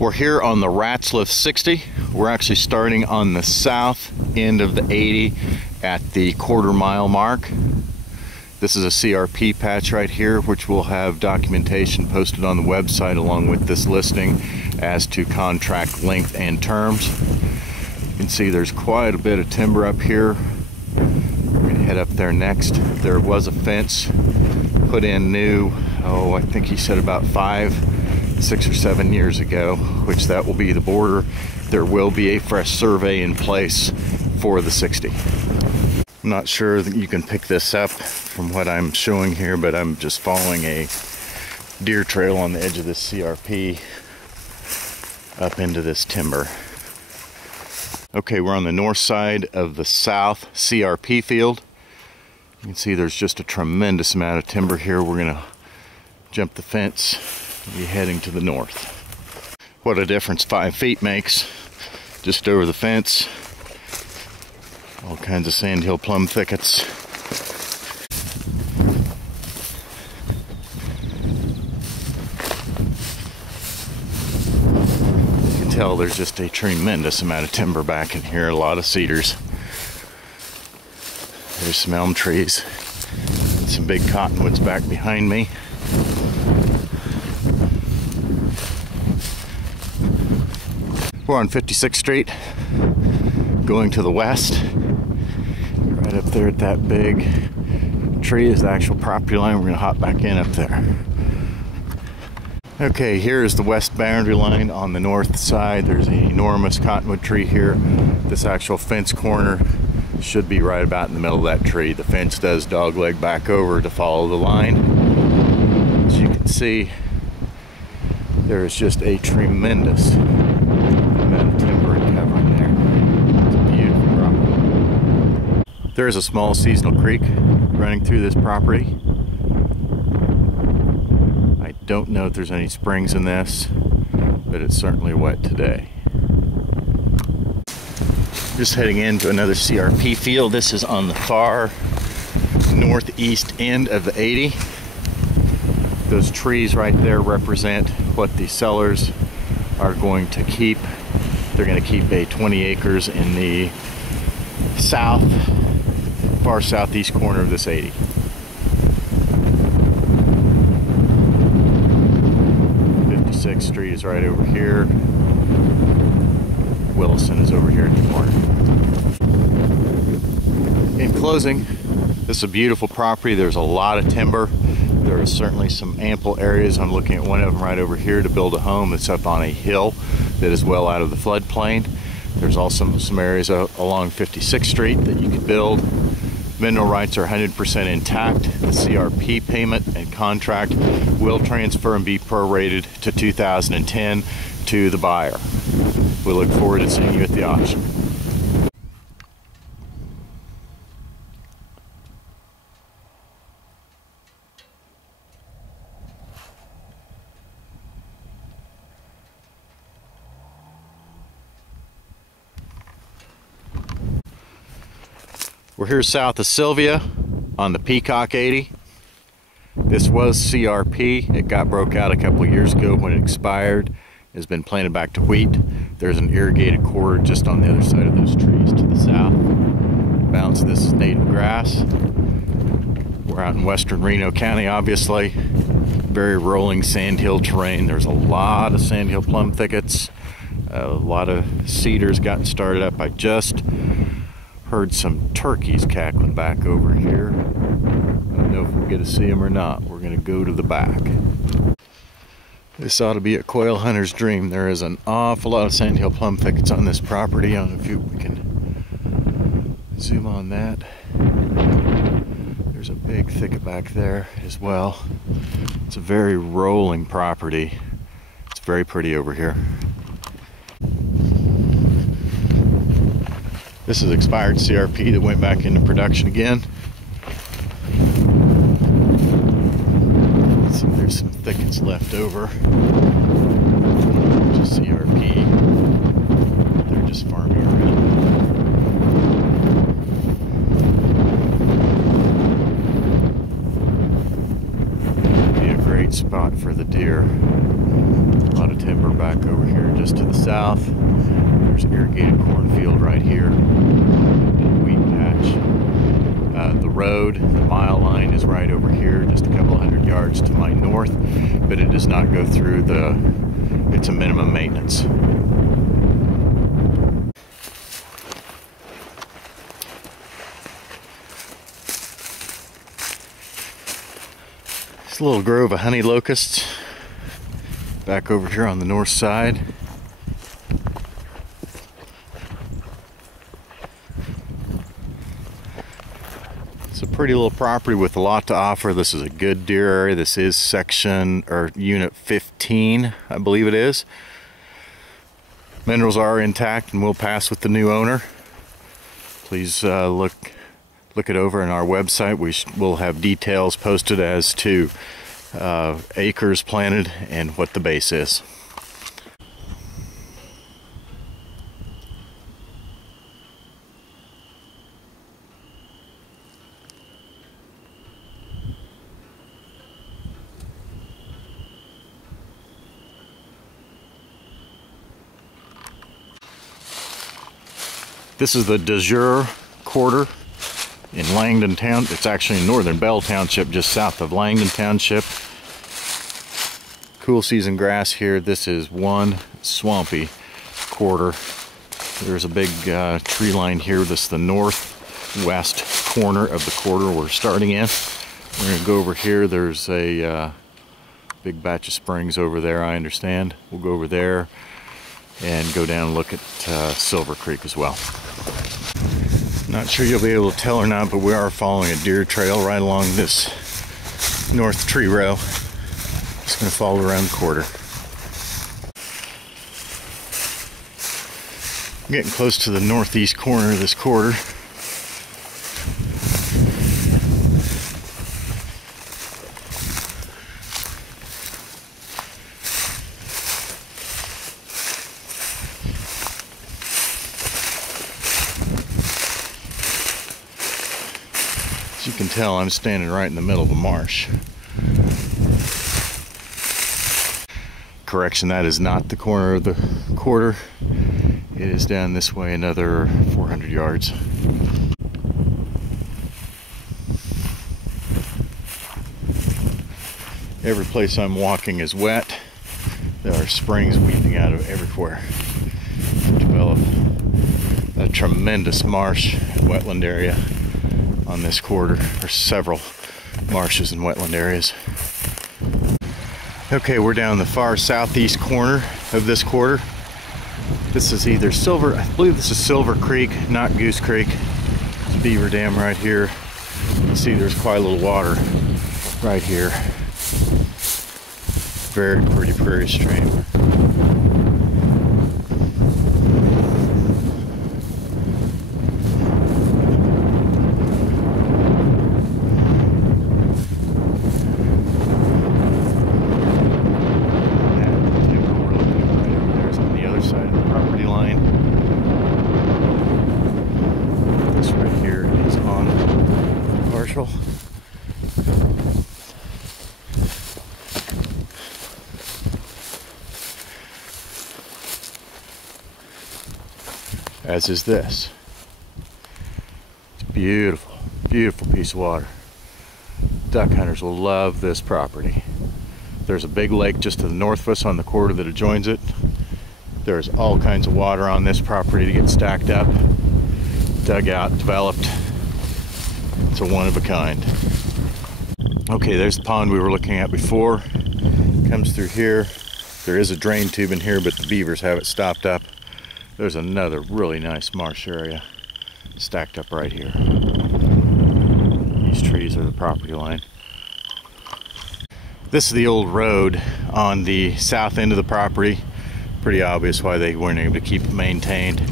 We're here on the Ratzlaff 60. We're actually starting on the south end of the 80 at the quarter-mile mark. This is a CRP patch right here, which will have documentation posted on the website along with this listing as to contract length and terms. You can see there's quite a bit of timber up here. We're going to head up there next. There was a fence put in new, I think he said about 6 or 7 years ago, which that will be the border. There will be a fresh survey in place for the 60. I'm not sure that you can pick this up from what I'm showing here, but I'm just following a deer trail on the edge of this CRP up into this timber. Okay, we're on the north side of the south CRP field. You can see there's just a tremendous amount of timber here. We're gonna jump the fence and be heading to the north. What a difference 5 feet makes. Just over the fence, all kinds of sandhill plum thickets. You can tell there's just a tremendous amount of timber back in here, a lot of cedars. There's some elm trees and some big cottonwoods back behind me. We're on 56th Street, going to the west. Right up there at that big tree is the actual property line. We're gonna hop back in up there. Okay, here is the west boundary line. On the north side, there's an enormous cottonwood tree here. This actual fence corner should be right about in the middle of that tree. The fence does dogleg back over to follow the line. As you can see, there is just a tremendous amount of timber and cover in there. It's a beautiful property. There is a small seasonal creek running through this property. I don't know if there's any springs in this, but it's certainly wet today. Just heading into another CRP field. This is on the far northeast end of the 80. Those trees right there represent what the sellers are going to keep. They're going to keep a 20 acres in the far southeast corner of this 80. Sixth Street is right over here. Wilson is over here in the corner. In closing, this is a beautiful property. There's a lot of timber. There are certainly some ample areas. I'm looking at one of them right over here to build a home that's up on a hill that is well out of the floodplain. There's also some areas along 56th Street that you could build. Mineral rights are 100% intact. The CRP payment and contract will transfer and be prorated to 2010 to the buyer. We look forward to seeing you at the auction. We're here south of Sylvia on the Peacock 80. This was CRP. It got broke out a couple of years ago when it expired. It has been planted back to wheat. There's an irrigated corridor just on the other side of those trees to the south. The balance of this is native grass. We're out in western Reno County, obviously. Very rolling sandhill terrain. There's a lot of sandhill plum thickets. A lot of cedars gotten started up. I just heard some turkeys cackling back over here. I don't know if we'll get to see them or not. We're going to go to the back. This ought to be a quail hunter's dream. There is an awful lot of sandhill plum thickets on this property. I don't know if we can zoom on that. There's a big thicket back there as well. It's a very rolling property. It's very pretty over here. This is expired CRP that went back into production again. So there's some thickets left over. Just CRP. They're just farming around. Be a great spot for the deer. A lot of timber back over here just to the south. There's irrigated cornfield right here. Wheat patch. The road, the mile line is right over here, just a couple of 100 yards to my north, but it does not go through it's a minimum maintenance. It's a little grove of honey locusts back over here on the north side. It's a pretty little property with a lot to offer. This is a good deer area. This is section or unit 15, I believe it is. Minerals are intact and will pass with the new owner. Please look it over on our website. We'll have details posted as to acres planted and what the base is. This is the de jure quarter in Langdon Town. It's actually in northern Bell Township, just south of Langdon Township. Cool season grass here. This is one swampy quarter. There's a big tree line here. This is the northwest corner of the quarter we're starting in. We're going to go over here. There's a big batch of springs over there, I understand. We'll go over there and go down and look at Silver Creek as well. Not sure you'll be able to tell or not, but we are following a deer trail right along this north tree row. Just going to follow around the quarter. I'm getting close to the northeast corner of this quarter. As you can tell, I'm standing right in the middle of a marsh. Correction, that is not the corner of the quarter. It is down this way another 400 yards. Every place I'm walking is wet. There are springs weeping out of everywhere. Developed a tremendous marsh and wetland area on this quarter. There's several marshes and wetland areas. Okay, we're down the far southeast corner of this quarter. This is either I believe this is Silver Creek, not Goose Creek. There's a beaver dam right here. You can see there's quite a little water right here. Very pretty prairie stream. As is this. It's a beautiful, beautiful piece of water. Duck hunters will love this property. There's a big lake just to the north of us on the quarter that adjoins it. There's all kinds of water on this property to get stacked up, dug out, developed. It's a one of a kind. Okay, there's the pond we were looking at before. Comes through here. There is a drain tube in here, but the beavers have it stopped up. There's another really nice marsh area stacked up right here. These trees are the property line. This is the old road on the south end of the property. Pretty obvious why they weren't able to keep it maintained.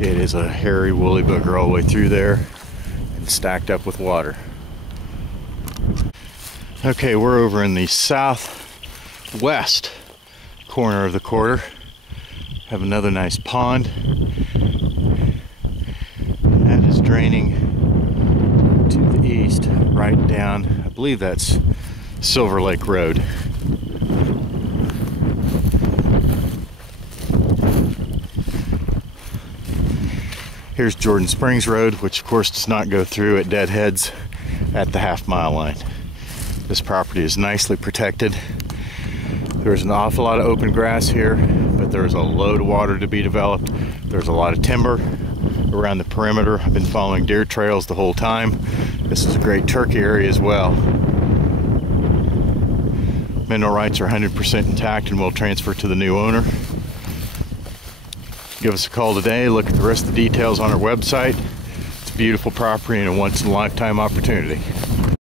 It is a hairy, woolly booger all the way through there and stacked up with water. Okay, we're over in the southwest corner of the quarter. Have another nice pond. That is draining to the east, right down, I believe that's Silver Lake Road. Here's Jordan Springs Road, which of course does not go through at deadheads at the half-mile line. This property is nicely protected. There's an awful lot of open grass here, but there's a load of water to be developed. There's a lot of timber around the perimeter. I've been following deer trails the whole time. This is a great turkey area as well. Mineral rights are 100% intact and will transfer to the new owner. Give us a call today. Look at the rest of the details on our website. It's a beautiful property and a once-in-a-lifetime opportunity.